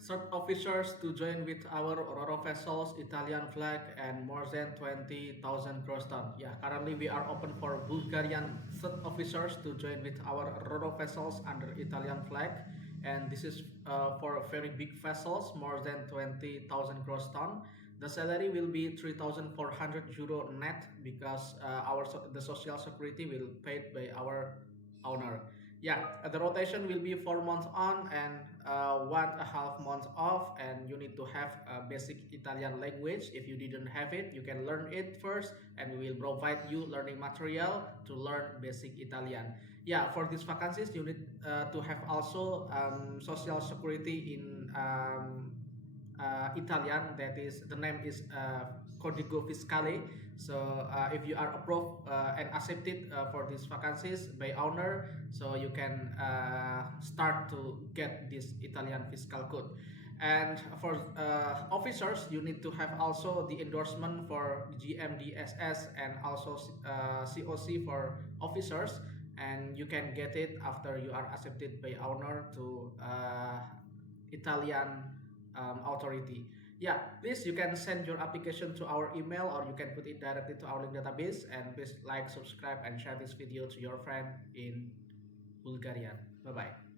third officers to join with our Roro vessels, Italian flag, and more than 20,000 gross ton. Yeah, currently we are open for Bulgarian third officers to join with our Roro vessels under Italian flag. And this is for very big vessels, more than 20,000 gross ton. The salary will be 3,400 euro net because the social security will paid by our owner. Yeah, the rotation will be 4 months on and 1.5 months off, and you need to have a basic Italian language. If you didn't have it, you can learn it first, and we will provide you learning material to learn basic Italian. Yeah, for these vacancies, you need to have also social security in Italian. That is, the name is Codigo Fiscale. So if you are approved and accepted for these vacancies by owner, so you can start to get this Italian fiscal code. And for officers, you need to have also the endorsement for GMDSS and also COC for officers, and you can get it after you are accepted by owner to Italian authority. Yeah, please, you can send your application to our email, or you can put it directly to our link database. And please like, subscribe, and share this video to your friend in Bulgarian. Bye bye.